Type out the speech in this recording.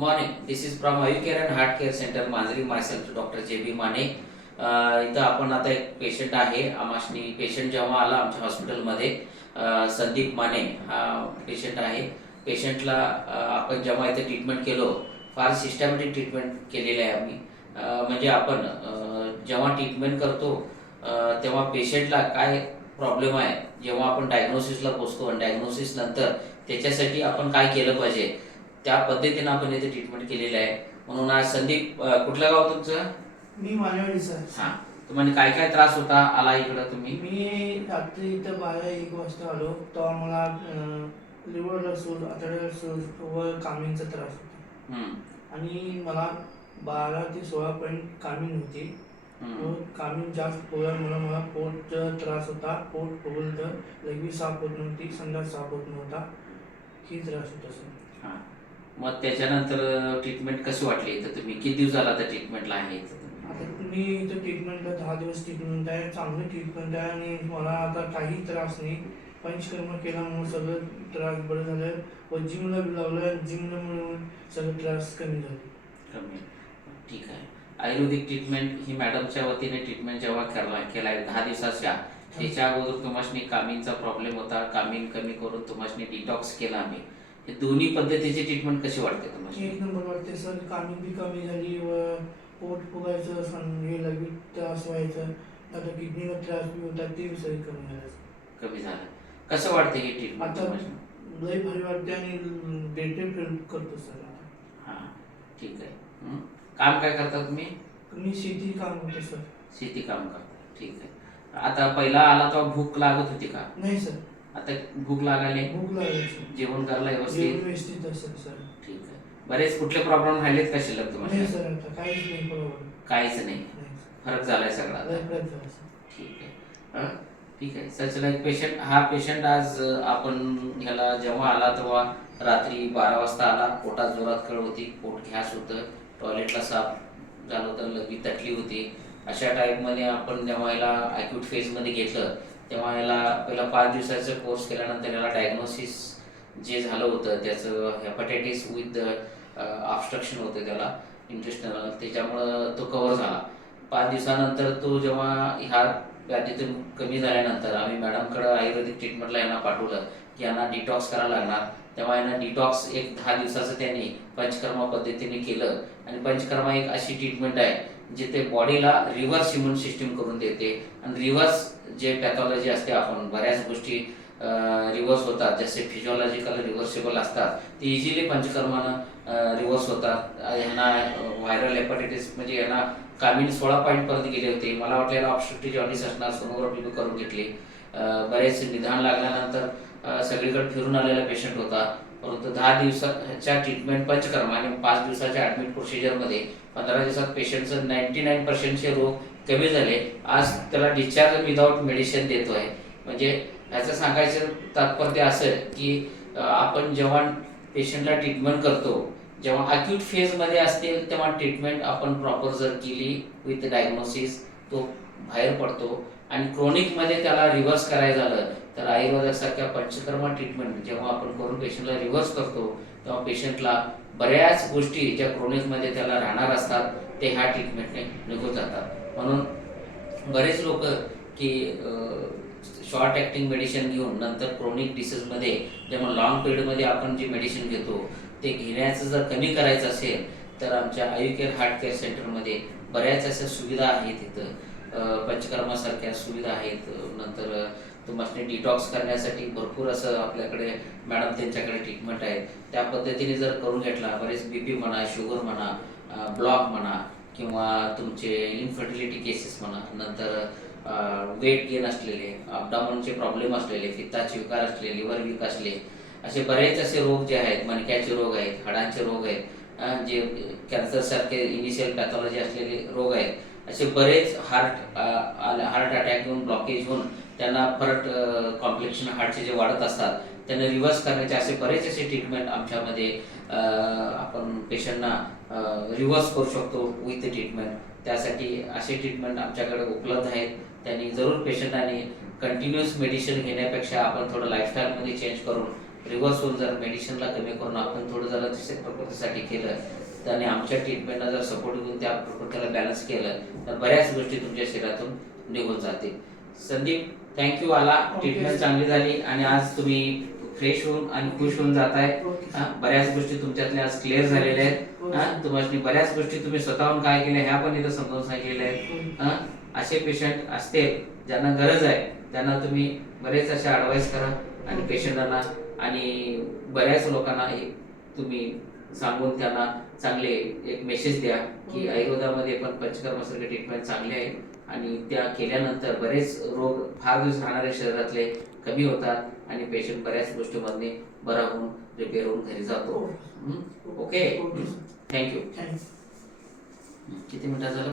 Good morning. This is from Ayu Care and Heart Care Center, Manjari. Myself, Dr. JB Mane. इथं आपण आता एक patient आहे. आमाशनी patient जेव्हा आला आमच्या हॉस्पिटलमध्ये, संदीप माने हा पेशंट आहे. पेशंटला आपण जेव्हा इथे ट्रीटमेंट केलो, फार सिस्टमॅटिक ट्रीटमेंट केलेली आहे आम्ही. म्हणजे आपण जेव्हा ट्रीटमेंट करतो तेव्हा पेशंटला काय प्रॉब्लेम आहे, जेव्हा आपण डायग्नोसिसला पोहोचतो आणि डायग्नोसिस नंतर त्याच्यासाठी आपण काय केलं पाहिजे, त्या पद्धतीनं आपण इथे ट्रीटमेंट केलेलं आहे. म्हणून आज संदीप, कुठलं गाव तुमचं? मी मानवडी सर. हां, तुम्हाला काय काय त्रास होता, आला इकडं तुम्ही? मी रात्री इथं 12-1 वाजता आलो तेव्हा मला लिव्हरला सूज, आतड्याला सूज व कामिंगचा त्रास होता. आणि मला 12 ते 16 पर्यंत कामिंग होती. कामिंग जास्त होल्यामुळे मला पोटचा त्रास होता. पोट फुगलं, लघवी साफ होत नव्हती, संडास साफ होत नव्हता, ही त्रास होता सर. हां, मग त्याच्यानंतर ट्रीटमेंट कशी वाटली इथं? तुम्ही किती दिवस झाला आता ट्रीटमेंटला आहे इथं? आता मी इथं ट्रीटमेंटला 10 दिवस ट्रीटमेंट आहे. चांगलं ट्रीटमेंट आहे आणि मला आता काही त्रास नाही. पंचकर्म केल्यामुळे सगळं त्रास बरं झालं व जिमला बी लावलं. जिमला मिळून सगळं त्रास कमी झाले. कमी, ठीक आहे. आयुर्वेदिक ट्रीटमेंट ही मॅडमच्या वतीने ट्रीटमेंट जेव्हा केला 10 दिवसाच्या, त्याच्या अगोदर तुम्हाला कामिंगचा प्रॉब्लेम होता. कामिंग कमी करून तुम्हाला डिटॉक्स केला आम्ही. हे दोन्ही पद्धतीची ट्रीटमेंट कशी वाटते तुम्हाला? एक नंबर वाटते सर. कामिंग बी कमी झाली व पोट फुगायचं, हे लघवी त्रास व्हायचं, आता किडनीला त्रास बी होता, ते बी सगळं कमी झालं. कमी झालं. कसं वाटते हे ट्रीटमेंट? आता लई भारी वाटते आणि डेटे फील करतो सर. हां, ठीक आहे. काम काय करता तुम्ही? मी शेती काम करतो सर. शेती काम करता, ठीक आहे. आता पहिला आला तेव्हा भूक लागत होती का? नाही सर. आता भूक लागायला? भूक लागली सर. जेवण करायला व्यवस्थित? व्यवस्थित असेल सर. ठीक आहे. बरेच कुठले प्रॉब्लेम राहिलेत का शिल्लक नाही तुम्हाला? सर, आता काहीच नाही प्रॉब्लेम. काहीच नाही, फरक झालाय सगळा आता? लई फरक झाला सर. ठीक आहे. ठीक आहे. सच लाईक पेशंट, हा पेशंट आज आपण ह्याला जेव्हा आला तेव्हा रात्री 12 वाजता आला. पोटात जोरात कळ होती, पोट गॅस होतं, टॉयलेटला साफ झालं होतं, लघवी तटली होती. अशा टाईपमध्ये आपण जेव्हा याला ॲक्यूट फेजमध्ये घेतलं तेव्हा याला पहिला 5 दिवसाचा कोर्स केल्यानंतर याला डायग्नोसिस जे झालं होतं त्याचं हेपॅटायटिस विथ ऑब्स्ट्रक्शन होतं त्याला इंटेस्टिनल, त्याच्यामुळं तो कव्हर झाला. 5 दिवसानंतर तो जेव्हा ह्या व्याधीतून कमी झाल्यानंतर आम्ही मॅडमकडं आयुर्वेदिक ट्रीटमेंटला यांना पाठवलं की यांना डिटॉक्स करायला लागणार. तेव्हा यांना डिटॉक्स एक 10 दिवसाचं त्यांनी पंचकर्मा पद्धतीने केलं. आणि पंचकर्मा एक अशी ट्रीटमेंट आहे जिथे बॉडीला रिव्हर्स इम्युन सिस्टीम करून देते. आणि रिव्हर्स जे पॅथॉलॉजी असते, आपण बऱ्याच गोष्टी रिव्हर्स होतात, जसे फिजिओलॉजिकल रिव्हर्सेबल असतात, ते इझिली पंचकर्मानं रिव्हर्स होतात. यांना व्हायरल हेपॅटायटिस म्हणजे यांना कामिंग 16 पॉईंटपर्यंत गेले होते. मला वाटलं याला ऑब्स्ट्रक्टिव्ह जॉन्डिस असणार, सोनोग्राफी करून घेतली. बरेच निदान लागल्यानंतर सगळीकडे फिरून आलेला पेशंट होता. परंतु 10 दिवसाच्या ट्रीटमेंट पंचकर्मा आणि 5 दिवसाच्या ॲडमिट प्रोसिजरमध्ये 15 दिवसात पेशंटचं 99% रोग कमी झाले. आज त्याला डिस्चार्ज विदाऊट मेडिसिन देतो आहे. म्हणजे ह्याचं सांगायचं तात्पर्य असं की आपण जेव्हा पेशंटला ट्रीटमेंट करतो, जेव्हा अक्यूट फेजमध्ये असतील तेव्हा ट्रीटमेंट आपण प्रॉपर जर केली विथ डायग्नोसिस, तो बाहेर पडतो. आणि क्रोनिकमध्ये त्याला रिव्हर्स करायचं झालं तर आयुर्वेदासारख्या पंचकर्मा ट्रीटमेंट जेव्हा आपण करून पेशंटला रिव्हर्स करतो तेव्हा पेशंटला बऱ्याच गोष्टी ज्या क्रोनिकमध्ये त्याला राहणार असतात ते ह्या ट्रीटमेंटने निघून जातात. म्हणून बरेच लोक की शॉर्ट ॲक्टिंग मेडिसिन घेऊन नंतर क्रोनिक डिसीजमध्ये जेव्हा लॉंग पिरियडमध्ये आपण जे मेडिसिन घेतो ते घेण्याचं जर कमी करायचं असेल तर आमच्या आयु केअर हार्ट केअर सेंटरमध्ये बऱ्याच अशा सुविधा आहेत. इथं पंचकर्मासारख्या सुविधा आहेत. नंतर तुम्हाला डिटॉक्स करण्यासाठी भरपूर असं आपल्याकडे मॅडम त्यांच्याकडे ट्रीटमेंट आहे. त्या पद्धतीने जर करून घेतला, बरेच BP म्हणा, शुगर म्हणा, ब्लॉक म्हणा, किंवा तुमचे इनफर्टिलिटी केसेस म्हणा, नंतर वेट गेन असलेले, अपडाऊनचे प्रॉब्लेम असलेले, पित्ताचे विकार असलेले, लिव्हर वीक असले, असे बरेच असे रोग जे आहेत, मणक्याचे रोग आहेत, हाडांचे रोग आहेत, जे कॅन्सरसारखे इनिशियल पॅथॉलॉजी असलेले रोग आहेत, असे बरेच हार्ट अटॅक येऊन, ब्लॉकेज होऊन त्यांना परत कॉम्प्लिकेशन हार्टचे जे वाढत असतात त्यांना रिव्हर्स करण्याचे असे बरेच असे ट्रीटमेंट आमच्यामध्ये आपण पेशंटना रिव्हर्स करू शकतो विथ ट्रीटमेंट. त्यासाठी असे ट्रीटमेंट आमच्याकडे उपलब्ध आहेत. त्यांनी जरूर पेशंटांनी कंटिन्युअस मेडिसिन घेण्यापेक्षा आपण थोडं लाईफस्टाईलमध्ये चेंज करून रिव्हर्स होऊन जर मेडिसिनला कमी करून आपण थोडं जरा दुसऱ्या प्रकृतीसाठी केलं त्याने आमच्या ट्रीटमेंटला जर सपोर्ट देऊन त्या प्रकृतीला बॅलन्स केलं तर बऱ्याच गोष्टी तुमच्या शरीरातून निघून जातील. संदीप थँक्यू आला, ट्रीटमेंट चांगली झाली आणि आज तुम्ही फ्रेश होऊन आणि खुश होऊन जाताय. बऱ्याच गोष्टी तुमच्यातल्या आज क्लिअर झालेल्या आहेत. तुम्हाला बऱ्याच गोष्टी तुम्ही स्वतःहून काय केल्या ह्या पण इथं समजावून सांगितलेल्या आहेत. असे पेशंट असते ज्यांना गरज आहे त्यांना तुम्ही बरेच असे ॲडवाईस करा आणि पेशंटांना आणि बऱ्याच लोकांना हे तुम्ही सांगून त्यांना चांगले एक मेसेज द्या की आयुर्वेदामध्ये पण पंचकर्मासारखे ट्रीटमेंट चांगले आहे आणि त्या केल्यानंतर बरेच रोग फार दिवस राहणारे शरीरातले कमी होतात आणि पेशंट बऱ्याच गोष्टींमधने बरा होऊन रिपेअर होऊन घरी जातो. Okay, thank you. किती मिनिटं झालं?